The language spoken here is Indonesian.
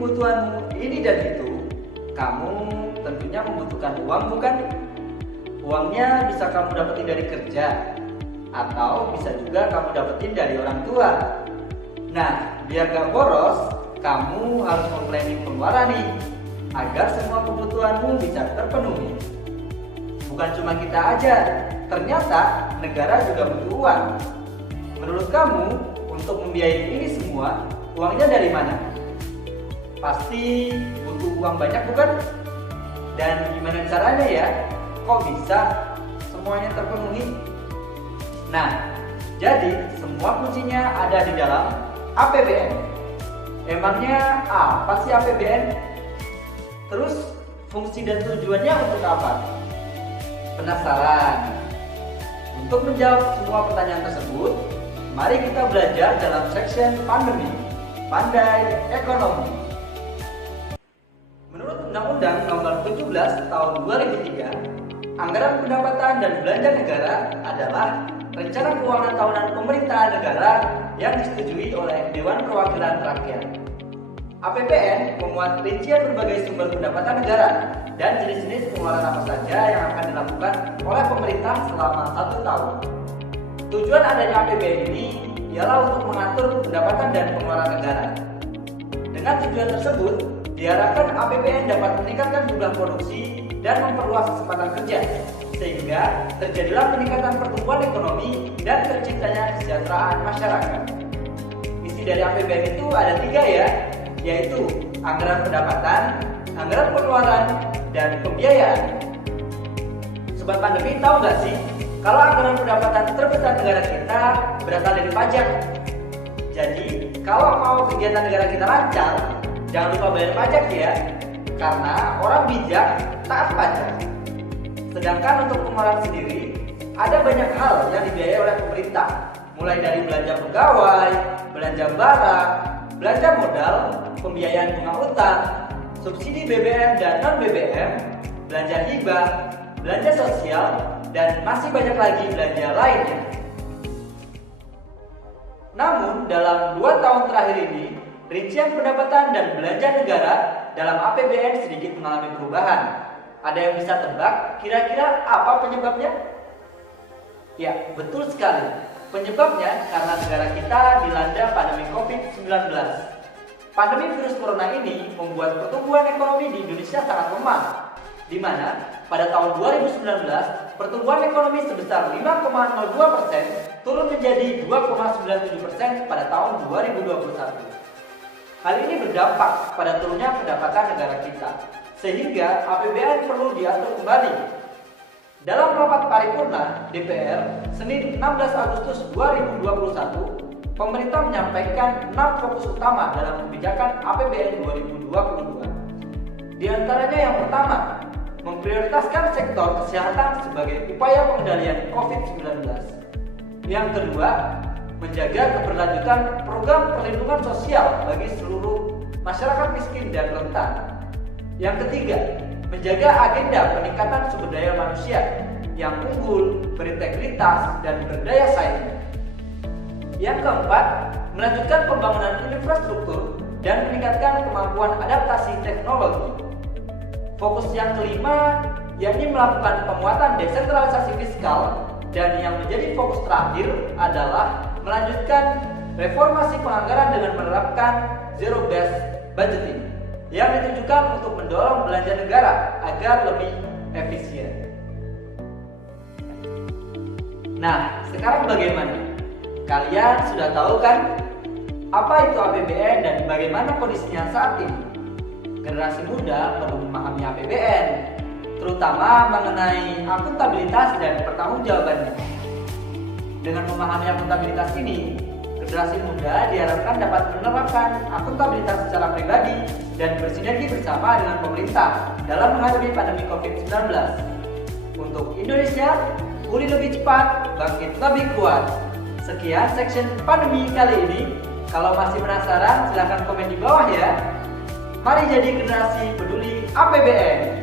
kebutuhanmu ini dan itu, kamu tentunya membutuhkan uang, bukan? Uangnya bisa kamu dapetin dari kerja, atau bisa juga kamu dapetin dari orang tua. Nah, biar gak boros, kamu harus memplanning pengeluaran nih, agar semua kebutuhanmu bisa terpenuhi. Bukan cuma kita aja, ternyata negara juga butuh uang. Menurut kamu, untuk membiayai ini semua, uangnya dari mana? Pasti butuh uang banyak, bukan? Dan gimana caranya ya? Kok bisa semuanya terpenuhi? Nah, jadi semua kuncinya ada di dalam APBN. Emangnya apa sih APBN? Terus fungsi dan tujuannya untuk apa? Penasaran? Untuk menjawab semua pertanyaan tersebut, mari kita belajar dalam section pandemi, pandai ekonomi. Menurut Undang-Undang Nomor 17 Tahun 2003, anggaran pendapatan dan belanja negara adalah rencana keuangan tahunan pemerintahan negara yang disetujui oleh Dewan Perwakilan Rakyat. APBN memuat rincian berbagai sumber pendapatan negara dan jenis-jenis pengeluaran apa saja yang akan dilakukan oleh pemerintah selama 1 tahun. Tujuan adanya APBN ini ialah untuk mengatur pendapatan dan pengeluaran negara. Dengan tujuan tersebut, diharapkan APBN dapat meningkatkan jumlah produksi dan memperluas kesempatan kerja, sehingga terjadilah peningkatan pertumbuhan ekonomi dan terciptanya kesejahteraan masyarakat. Misi dari APBN itu ada 3 ya, yaitu anggaran pendapatan, anggaran pengeluaran, dan pembiayaan. Sobat pandemi, tahu nggak sih kalau anggaran pendapatan terbesar negara kita berasal dari pajak? Jadi, kalau mau kegiatan negara kita lancar, jangan lupa bayar pajak ya, karena orang bijak taat pajak. Sedangkan untuk pengeluaran sendiri, ada banyak hal yang dibiayai oleh pemerintah, mulai dari belanja pegawai, belanja barang, belanja modal, pembiayaan bunga utang, subsidi BBM dan non-BBM, belanja hibah, belanja sosial, dan masih banyak lagi belanja lainnya. Namun, dalam 2 tahun terakhir ini, rincian pendapatan dan belanja negara dalam APBN sedikit mengalami perubahan. Ada yang bisa tebak kira-kira apa penyebabnya? Ya, betul sekali. Penyebabnya karena negara kita dilanda pandemi COVID-19. Pandemi virus corona ini membuat pertumbuhan ekonomi di Indonesia sangat lemah, di mana pada tahun 2019 pertumbuhan ekonomi sebesar 5,02% turun menjadi 2,97% pada tahun 2021. Hal ini berdampak pada turunnya pendapatan negara kita, sehingga APBN perlu diatur kembali. Dalam rapat paripurna DPR Senin 16 Agustus 2021, pemerintah menyampaikan 6 fokus utama dalam kebijakan APBN 2022. Di antaranya yang pertama, memprioritaskan sektor kesehatan sebagai upaya pengendalian COVID-19. Yang kedua, menjaga keberlanjutan program perlindungan sosial bagi seluruh masyarakat miskin dan rentan. Yang ketiga, menjaga agenda peningkatan sumber daya manusia yang unggul, berintegritas, dan berdaya saing. Yang keempat, melanjutkan pembangunan infrastruktur dan meningkatkan kemampuan adaptasi teknologi. Fokus yang kelima, yakni melakukan penguatan desentralisasi fiskal, dan yang menjadi fokus terakhir adalah melanjutkan reformasi penganggaran dengan menerapkan zero-based budgeting yang ditujukan untuk mendorong belanja negara agar lebih efisien. Nah, sekarang bagaimana? Kalian sudah tahu kan apa itu APBN dan bagaimana kondisinya saat ini? Generasi muda perlu memahami APBN, terutama mengenai akuntabilitas dan pertanggungjawabannya. Dengan memahami akuntabilitas ini, generasi muda diharapkan dapat menerapkan akuntabilitas secara pribadi dan bersinergi bersama dengan pemerintah dalam menghadapi pandemi COVID-19. Untuk Indonesia, pulih lebih cepat, bangkit lebih kuat. Sekian section pandemi kali ini. Kalau masih penasaran, silahkan komen di bawah ya. Mari jadi generasi peduli APBN.